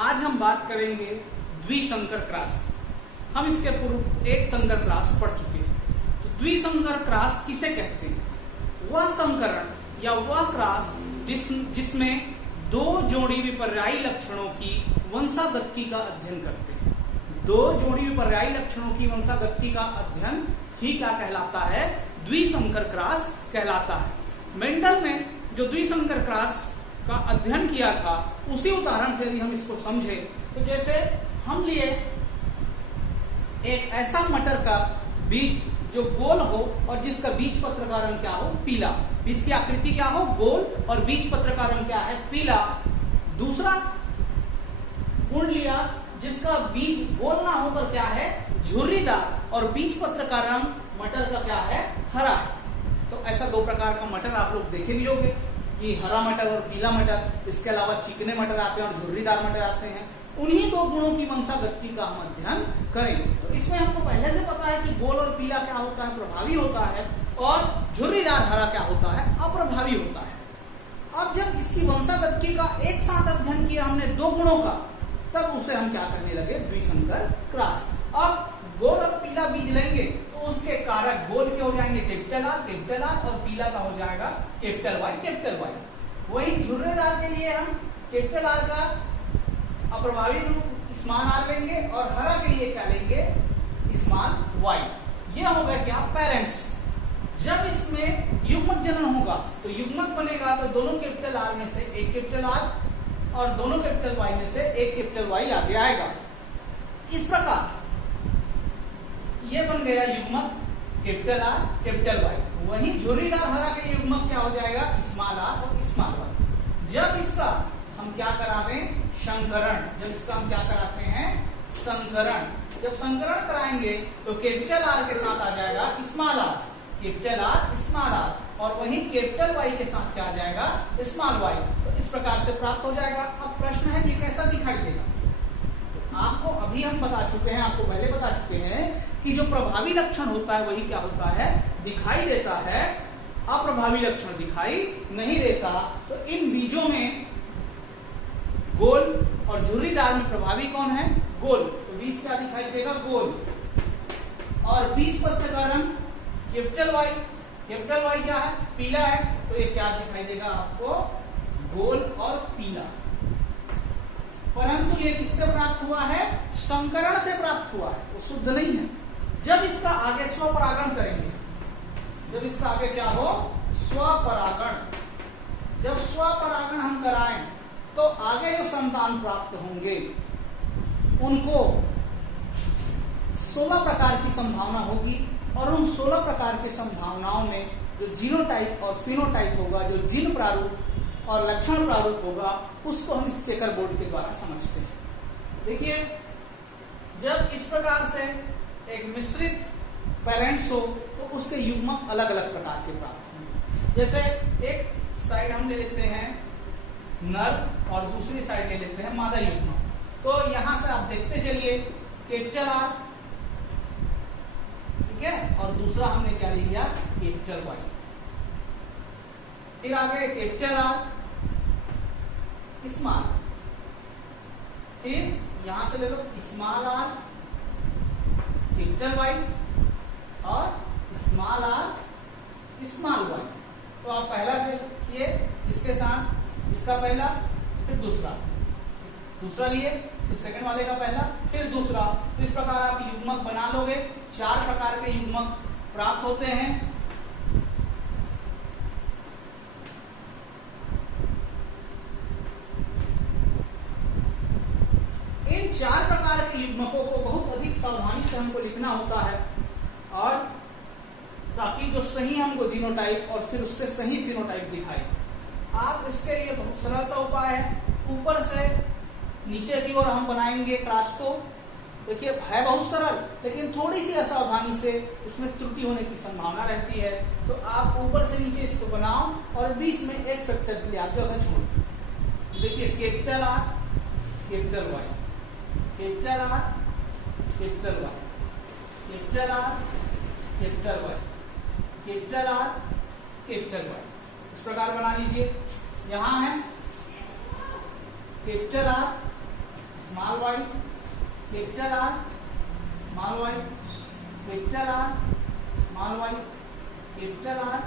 आज हम बात करेंगे द्विसंकर क्रॉस। हम इसके पूर्व एक संकर क्रॉस पढ़ चुके हैं। तो द्विसंकर क्रॉस किसे कहते हैं? वह संकरण या वह क्रॉस जिसमें दो जोड़ी विपर्यायी लक्षणों की वंशागति का अध्ययन करते हैं। दो जोड़ी विपर्यायी लक्षणों की वंशागति का अध्ययन ही क्या कहलाता है? द्विसंकर क्रॉस कहलाता है। मेंडल ने जो द्विसंकर क्रॉस का अध्ययन किया था, उसी उदाहरण से यदि हम इसको समझे तो जैसे हम लिए एक ऐसा मटर का बीज जो गोल हो और जिसका बीज पत्र का रंग क्या हो? पीला। बीज की आकृति क्या हो? गोल, और बीज पत्र का रंग क्या है? पीला। दूसरा गुण लिया जिसका बीज गोल ना होकर क्या है? झुर्रीदार, और बीज पत्र का रंग मटर का क्या है? हरा है। तो ऐसा दो प्रकार का मटर आप लोग देखे भी होंगे कि हरा मटर और पीला मटर। इसके अलावा चिकने मटर आते हैं और झुर्रीदार मटर आते हैं। उन्हीं दो गुणों की वंशागति का हम अध्ययन करेंगे। तो इसमें हमको पहले से पता है कि गोल और पीला क्या होता है? प्रभावी होता है, और झुर्रीदार हरा क्या होता है? अप्रभावी होता है। अब जब इसकी वंशागति का एक साथ अध्ययन किया हमने दो गुणों का, तब उसे हम क्या करने लगे? द्विसंकर क्रॉस। अब गोल और पीला बीज लेंगे तो उसके कारक गोल के हो जाएंगे कैपिटल आर, और पीला का हो जाएगा कैपिटल वाई। वही झुर्रीदार के लिए हम कैपिटल आर का अप्रभावी रूप स्मॉल आर लेंगे, और हरा के लिए क्या लेंगे? Small Y. ये हो गया क्या? पेरेंट्स। जब इसमें युग्मक जनन होगा तो युग्मक बनेगा तो दोनों कैपिटल आर में से एक कैपिटल आर और दोनों कैपिटल वाई में से एक कैपिटल वाई आगे आएगा। इस प्रकार ये बन गया युग्मक कैपिटल आर कैपिटल वाई। वही झुर्रीदार हरा के लिए युग्मक क्या हो जाएगा? स्मॉल आर और स्मॉल वाई। जब इसका हम क्या करा दें? संकरण। जब इसका हम क्या कराते हैं? संकरण। जब संकरण कराएंगे तो कैपिटल आर के साथ आ जाएगा small R, capital R small R, और वही कैपिटल वाई के साथ क्या आ जाएगा? Small Y. तो इस प्रकार से प्राप्त हो जाएगा। अब प्रश्न है कि कैसा दिखाई देगा? आपको अभी हम बता चुके हैं, आपको पहले बता चुके हैं कि जो प्रभावी लक्षण होता है वही क्या होता है? दिखाई देता है। अप्रभावी लक्षण दिखाई नहीं देता। तो इन बीजों में गोल और झुर्रीदार में प्रभावी कौन है? गोल। तो बीज क्या दिखाई देगा? गोल। और बीज पत्र का रंग कैपिटल वाई। कैपिटल वाई क्या है? पीला है। तो ये क्या दिखाई देगा आपको? गोल और पीला। परंतु ये किससे प्राप्त हुआ है? संकरण से प्राप्त हुआ है, वो शुद्ध नहीं है। जब इसका आगे स्वपरागण करेंगे, जब इसका आगे क्या हो? स्वपरागण। जब स्वपरागण हम कराएं तो आगे जो संतान प्राप्त होंगे उनको 16 प्रकार की संभावना होगी, और उन 16 प्रकार की संभावनाओं में जो जीनोटाइप और फिनोटाइप होगा, जो जीन प्रारूप और लक्षण प्रारूप होगा, उसको हम इस चेकर बोर्ड के द्वारा समझते हैं। देखिए, जब इस प्रकार से एक मिश्रित पेरेंट्स हो तो उसके युग्मक अलग अलग प्रकार के प्राप्त होंगे। जैसे एक साइड हम ले लेते हैं नर और दूसरी साइड ले लेते हैं मादा युग्मक। तो यहां से आप देखते चलिए कैपिटल आर, ठीक है, और दूसरा हमने क्या ले लिया? Capital Y. फिर आगे कैपिटल आर स्मॉल, फिर यहां से ले लो स्मॉल आर कैपिटल वाई और स्मॉल आर स्मॉल वाई। तो आप पहला से ये इसके साथ इसका पहला, फिर दूसरा लिए, फिर सेकंड वाले का पहला, फिर दूसरा। तो इस प्रकार आप युग्मक बना लोगे। 4 प्रकार के युग्मक प्राप्त होते हैं। इन 4 प्रकार के युग्मकों को बहुत अधिक सावधानी से हमको लिखना होता है, और ताकि जो सही हमको जीनोटाइप और फिर उससे सही फिनोटाइप दिखाई। आप इसके लिए बहुत सरल सा उपाय है। ऊपर से नीचे की ओर हम बनाएंगे क्रॉस को। देखिए, है बहुत सरल, लेकिन थोड़ी सी असावधानी से इसमें त्रुटि होने की संभावना रहती है। तो आप ऊपर से नीचे इसको बनाओ और बीच में एक फैक्टर के लिए आप जगह छोड़ दो। देखिए, capital R capital Y, capital R capital Y, capital R capital Y, capital R capital Y. इस प्रकार बना लीजिए। यहां है capital R small Y, capital R, small Y, capital R, small Y, capital R,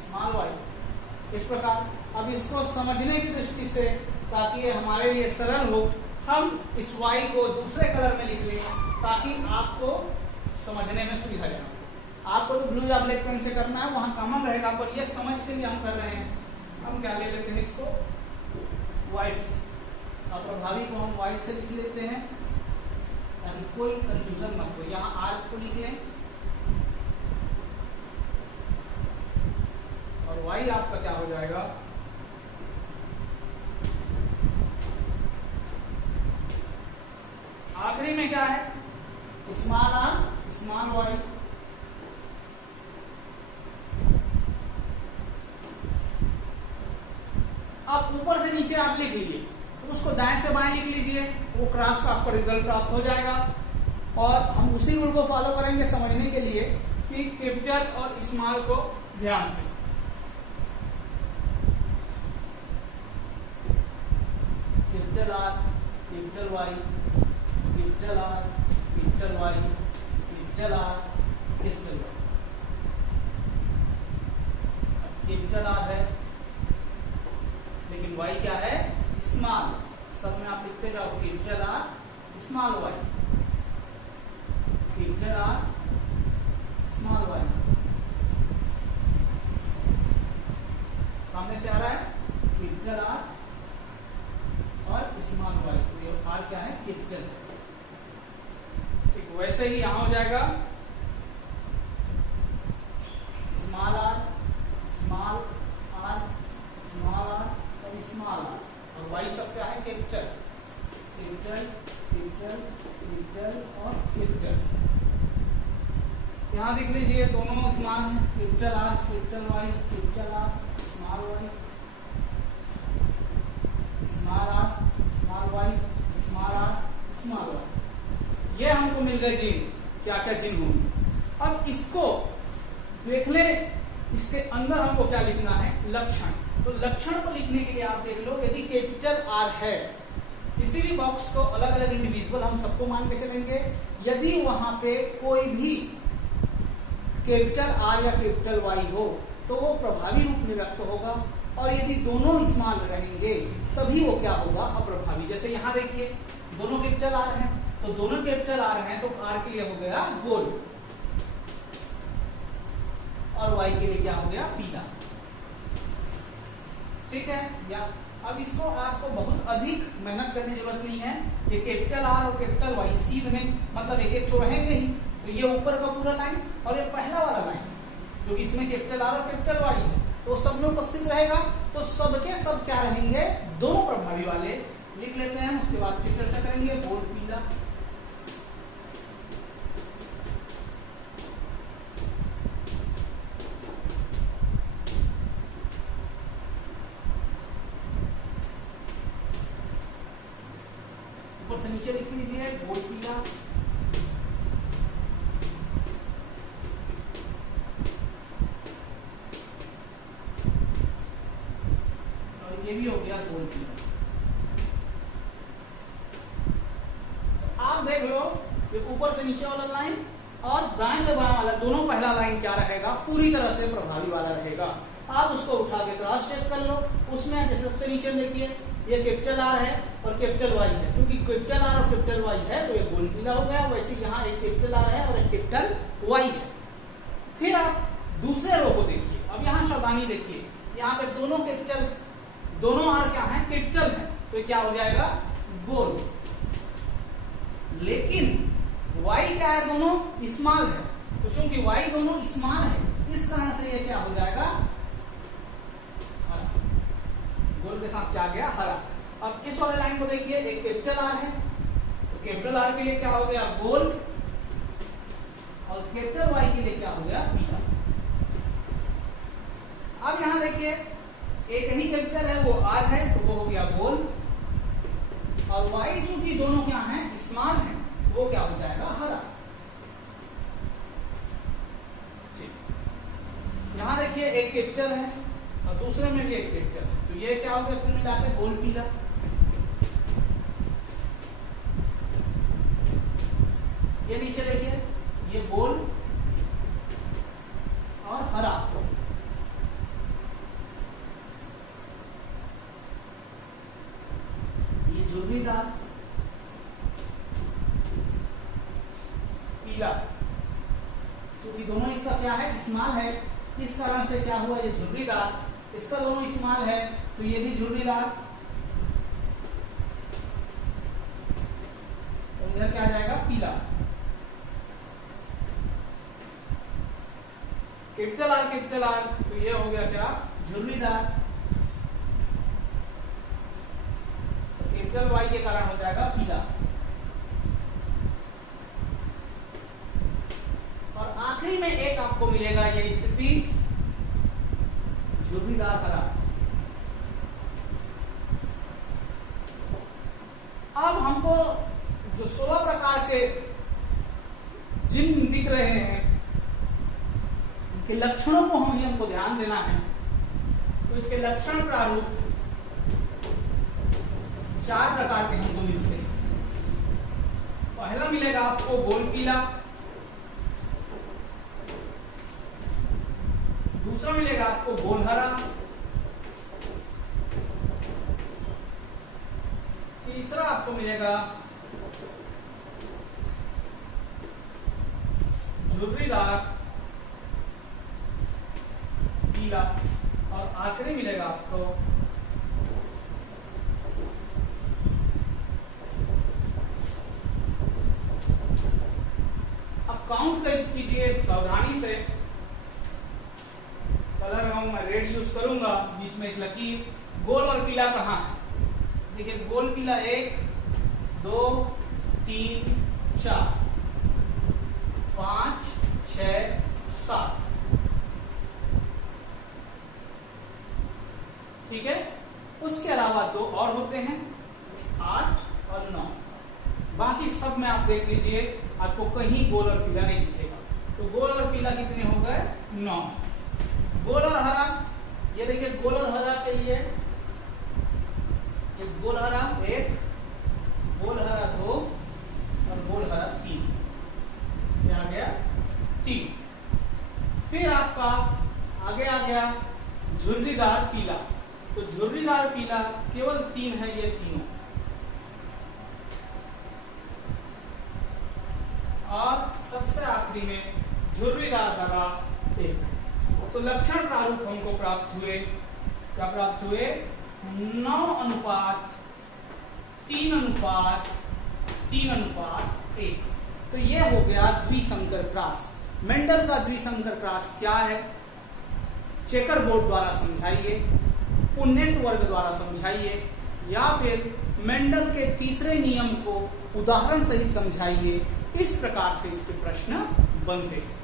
small Y. इस प्रकार अब इसको समझने की दृष्टि से, ताकि ये हमारे लिए सरल हो, हम इस y को दूसरे कलर में लिख लें ताकि आपको समझने में सुविधाजनक हो। आपको तो ब्लू या ब्लैक पेन से करना है, वहां कॉमन रहेगा, पर ये समझ के लिए हम कर रहे हैं। हम क्या ले लेते हैं इसको व्हाइट से, और प्रभावी को हम व्हाइट से लिख लेते हैं ताकि कोई कंफ्यूजन मत हो। यहाँ आर को लिख लें और वाई आपका क्या हो जाएगा, आखिरी में क्या है, स्मॉल आर, स्मॉल वाई। अब ऊपर से नीचे आप लिख लीजिए, तो उसको दाएं से बाएं लिख लीजिए, वो क्रॉस का आपको रिजल्ट प्राप्त हो जाएगा। और हम उसी रूल को फॉलो करेंगे समझने के लिए कि कैपिटल और स्मॉल को ध्यान से। Capital R, capital Y, capital R, capital Y, capital R, capital Y. Capital R है लेकिन y क्या है, स्मॉल। सब में आप लिखते जाओ, capital R, small Y, capital R, small Y. सामने से आ रहा है कैपिटल आर और स्मॉल वाई, तो ये आर क्या है, कैपिटल। ठीक, वैसे ही यहां हो जाएगा small R, small R, small R, small R, और वाई सब क्या है, कैपिटल, कैपिटल, कैपिटल, कैपिटल और कैपिटल। यहां देख लीजिए दोनों स्मॉल है, capital R, capital Y, capital R, small Y, small R, small Y, small R, small Y. ये हमको मिल गए चिन्ह, क्या क्या चिन्ह होंगे। अब इसको देख ले, इसके अंदर हमको क्या लिखना है, लक्षण। तो लक्षण को लिखने के लिए आप देख लो, यदि कैपिटल आर है, किसी भी बॉक्स को अलग अलग इंडिविजुअल हम सबको मान के चलेंगे, यदि वहां पे कोई भी कैपिटल आर या कैपिटल वाई हो तो वो प्रभावी रूप में व्यक्त होगा, और यदि दोनों स्मॉल रहेंगे तभी वो क्या होगा, अप्रभावी। जैसे यहाँ देखिए दोनों कैपिटल आर हैं, तो दोनों कैपिटल आर हैं तो आर के लिए हो गया गोल और वाई के लिए क्या हो गया, पीला। ठीक है, या अब इसको आपको बहुत अधिक मेहनत करने की जरूरत नहीं है। ये कैपिटल आर और कैपिटल वाई सीधे मतलब एक एक तो रहेंगे ही, तो ये ऊपर का पूरा लाइन और ये पहला वाला लाइन जो इसमें कैपिटल आर और कैपिटल वाई है, तो सब में उपस्थित रहेगा। तो सबके सब क्या रहेंगे, दोनों प्रभावी वाले लिख लेते हैं, उसके बाद फिर चर्चा करेंगे। बोल्ड पीला, ऊपर से नीचे लिख लीजिए, बोल्ड पीला, और ये भी हो गया बोल्ड पीला। आप देख लो कि ऊपर से नीचे वाला लाइन और दाएं से बाएं वाला दोनों पहला लाइन क्या रहेगा, पूरी तरह से प्रभावी वाला रहेगा। आप उसको उठा के क्रॉस चेक कर लो, उसमें जैसे सबसे नीचे देखिए ये कैपिटल आर है और कैपिटल वाई है, क्योंकि कैपिटल आर और कैपिटल वाई है तो ये गोल पीला हो गया। वैसे यहाँ एक कैपिटल आर है और एक कैपिटल वाई है। फिर आप दूसरे रो को देखिए, अब यहाँ सावधानी देखिए, यहाँ पे दोनों कैपिटल, दोनों आर क्या है, कैपिटल है, तो क्या हो जाएगा, गोल। लेकिन y क्या है, दोनों स्मॉल है, तो चूंकि y दोनों स्मॉल है इस कारण से ये क्या हो जाएगा, हरा। गोल के साथ क्या गया, हरा। अब इस वाले लाइन को देखिए, एक कैपिटल आर है तो कैपिटल आर के लिए क्या हो गया, गोल, और कैपिटल वाई के लिए क्या हो गया, पीला। अब यहां देखिए एक ही कैपिटल है, वो आर है तो वो हो गया गोल, और वाई चूंकि दोनों क्या है, स्मॉल है, वो क्या हो जाएगा, हरा। यहां देखिए एक कैपिटल है और दूसरे में भी एक कैपिटल है, तो ये क्या हो गया, कुल मिला के गोल पीला। ये नीचे देखिए, ये गोल और हरा, ये झुर्रीदार पीला। क्योंकि दोनों इसका क्या है, इस्तेमाल है, इस कारण से क्या हुआ, ये झुर्रीदार, इसका दोनों इस्तेमाल है तो ये भी झुर्रीदार। तो इधर क्या आ जाएगा, पीला। कैपिटल आर तो ये हो गया क्या, झुर्रीदार। तो कैपिटल वाई के कारण हो जाएगा पीला। और आखिरी में एक आपको मिलेगा ये स्थिति, झुर्रीदार हरा। अब हमको जो 16 प्रकार के चिन्ह दिख रहे हैं के लक्षणों को हमको ध्यान देना है। तो इसके लक्षण प्रारूप 4 प्रकार के हमको मिलते हैं। पहला मिलेगा आपको गोल पीला, दूसरा मिलेगा आपको गोल हरा, तीसरा आपको मिलेगा झुर्रीदार पीला, और आखिरी मिलेगा आपको अब काउंट कीजिए सावधानी से। कलर मैं रेड यूज करूंगा, बीच में एक लकीर। गोल और पीला कहाँ है, देखिए गोल पीला 1 2 3 4 5 6 7, ठीक है। उसके अलावा 2 और होते हैं, 8 और 9। बाकी सब में आप देख लीजिए, आपको कहीं गोल और पीला नहीं दिखेगा। तो गोल और पीला कितने हो गए, 9। गोल और हरा, ये देखिए गोल और हरा के लिए ये गोल हरा 1, गोल हरा 2 और गोल हरा 3, ये आ गया 3। फिर आपका आगे आ गया झुर्रीदार पीला। तो झुर्रीदार पीला केवल 3 है, ये तीनों। और सबसे आखिरी में झुर्रीदार हरा 1। तो लक्षण प्रारूप हमको प्राप्त हुए, क्या प्राप्त हुए, 9:3:3:1। तो ये हो गया द्विसंकर क्रॉस। मेंडल का द्विसंकर क्रॉस क्या है, चेकर बोर्ड द्वारा समझाइए, पुन्नेट वर्ग द्वारा समझाइए, या फिर मेंडल के तीसरे नियम को उदाहरण सहित समझाइए। इस प्रकार से इसके प्रश्न बनते हैं।